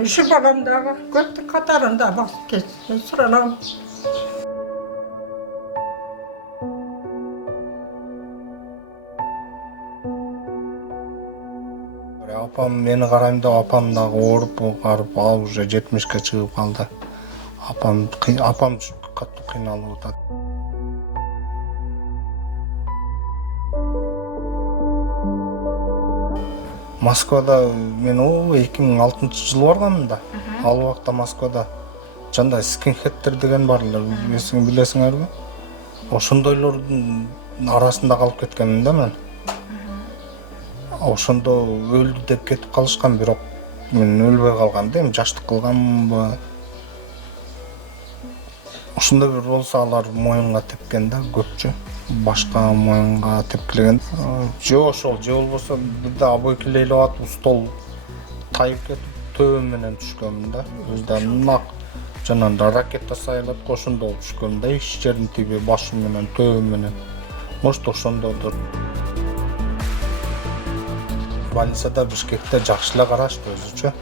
Şu balamda göktü katarında bak sıralam. Апам мени карайм деп апам дагы ооруп карып ал уже 70ке чыгып калды. Апам катуу кыйналып атат. Москвада мен 2006-жылы барганмын да. Ал убакта Москвада жандай скинхедтер деген барлар, билесиңерби? Ошондойлордун арасында калып кеткенмин да мен. Ошондо өлдү деп кетип калышкан, бирок мен өлбөй калгам да, эми жаштык кылганбы. Ошондой бир болсо алар моюнга тепкен да, көпчү. Башка моюнга тепкилеген. Же ошол, же болбосо бирде обойкилейлеп атып стол тайып кетип төбө менен түшкөнмүн да. Өзүдөн нак жанагындай ракета сайылат ошондо түшкөн да, ич жерин тиби башым менен төбө менен. Может ошондодур. Больницада Бишкекте жакшы эле карашты өзүчө.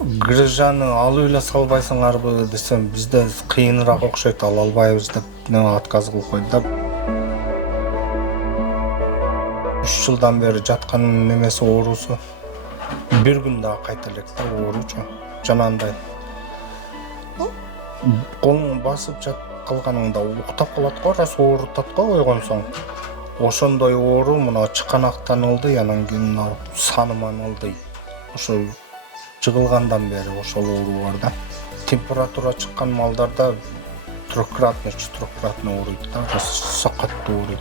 Грыжаны алып эле салбайсыңарбы десем, бизде кыйыныраак окшойт, ала албайбыз деп отказ кылып койду да. 3 жылдан бери жаткан немеси оорусу. Бир күн дагы кайта элек да ооручу. Жанагындай. Колуң басып жат калганыңда уктап калат го, раз оорутат го ойгонсоң. Ошондой оору мына чыканактан ылды, анан кийин саныман ылды. Ошо жыгылгандан бери ошол оору бар да. Температура чыккан малдарда 3-кратный, 4-кратный ооруйт да, сакаттуу ооруйт.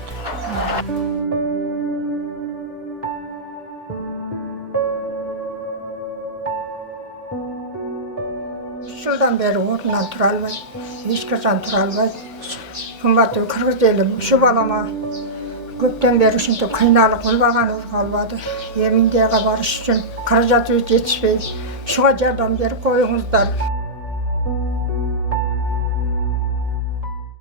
3 жылдан бeri орнунан тура албайт, эч качан тура албайт. Кымбаттуу кыргыз элим, ушу балама көптөн бери ушинтип кыйналып өлбөгөнү калбады. Эми Индияга барыш үчүн каражатыбыз жетишпей, ушуга жардам берип коюңуздар.